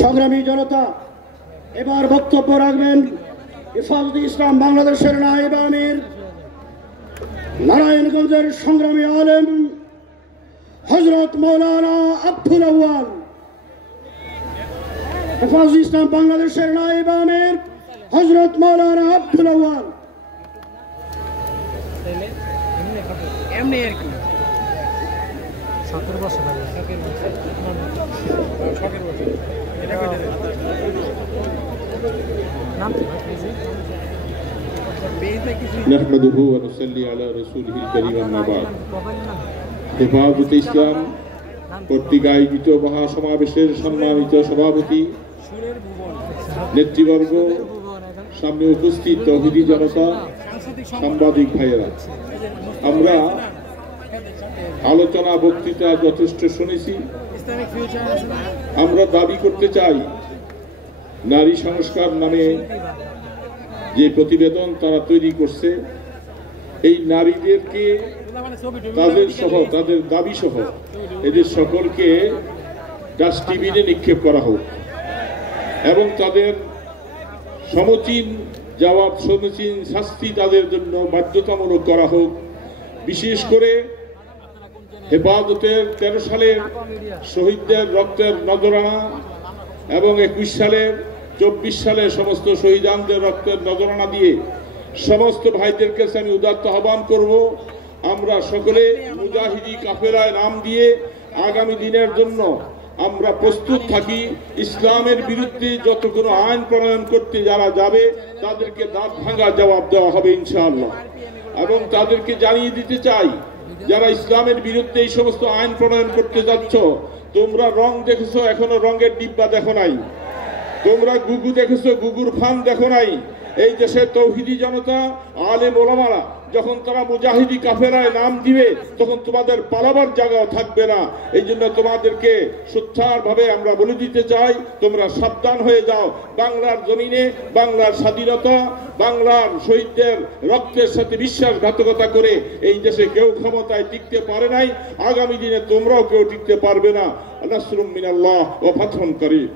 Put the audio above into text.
সংগ্রামী জনতা, এবার বক্তব্য রাখবেন হেফাজতে ইসলাম বাংলাদেশের নায়েব আমির, নারায়ণগঞ্জের সংগ্রামী আলেম হযরত মাওলানা আব্দুল আউয়াল। হেফাজতে ইসলাম বাংলাদেশের নায়েব আমির হযরত মাওলানা আব্দুল আউয়াল। এমনি আর কি 17 বছর আগে এটা কই দিলেন নাম কি نحمده ونصلي على رسوله الكريم أما بعد। হেফাজতে ইসলাম কর্তৃক আয়োজিত মহাসমাবেশের সম্মানিত সভাপতি, নেতৃবর্গ, সামনে উপস্থিত তৌহিদি জনতা, সাংবাদিক ভাইয়েরা, আমরা আলোচনা বক্তৃতা যথেষ্ট শুনেছি। আমরা দাবি করতে চাই, নারী সংস্কার নামে যে প্রতিবেদন তারা তৈরি করছে, এই নারীদেরকে তাদের সহ, তাদের দাবি সহ এদের সকলকে ডাস্টবিনে নিক্ষেপ করা হোক এবং তাদের সমীচীন জবাব, সমীচীন শাস্তি তাদের জন্য বাধ্যতামূলক করা হোক। বিশেষ করে হেফাজতের 13 সালের শহীদদের রক্তের নজরানা এবং 21 সালের 24 সালে সমস্ত শহীদানদের রক্তের নজরানা দিয়ে সমস্ত ভাইদের কাছে আমি উদাত্ত আহ্বান করব, আমরা সকলে মুজাহিদি কাফেলায় নাম দিয়ে আগামী দিনের জন্য আমরা প্রস্তুত থাকি। ইসলামের বিরুদ্ধে যত কোনো আইন প্রণয়ন করতে যারা যাবে তাদেরকে দাঁত ভাঙা জবাব দেওয়া হবে ইনশাআল্লাহ। এবং তাদেরকে জানিয়ে দিতে চাই, যারা ইসলামের বিরুদ্ধে এই সমস্ত আইন প্রণয়ন করতে যাচ্ছ, তোমরা রং দেখেছো, এখনো রঙের ডিব্বা দেখো নাই। তোমরা গুগু দেখেছো, গুগুর ফান দেখো নাই। এই দেশের তৌহিদি জনতা, আলেম ওলামারা যখন তারা মুজাহিদি কাফেলায় নাম দিবে, তখন তোমাদের পালাবার জায়গাও থাকবে না। এই জন্য তোমাদেরকে সোচ্চারভাবে আমরা বলে দিতে চাই, তোমরা সাবধান হয়ে যাও। বাংলার জমিনে বাংলার স্বাধীনতা, বাংলার শহীদদের রক্তের সাথে বিশ্বাসঘাতকতা করে এই দেশে কেউ ক্ষমতায় টিকতে পারে নাই, আগামী দিনে তোমরাও কেউ টিকতে পারবে না। নাসরুম মিনাল্লাহ ওয়া ফাতহুন করিম।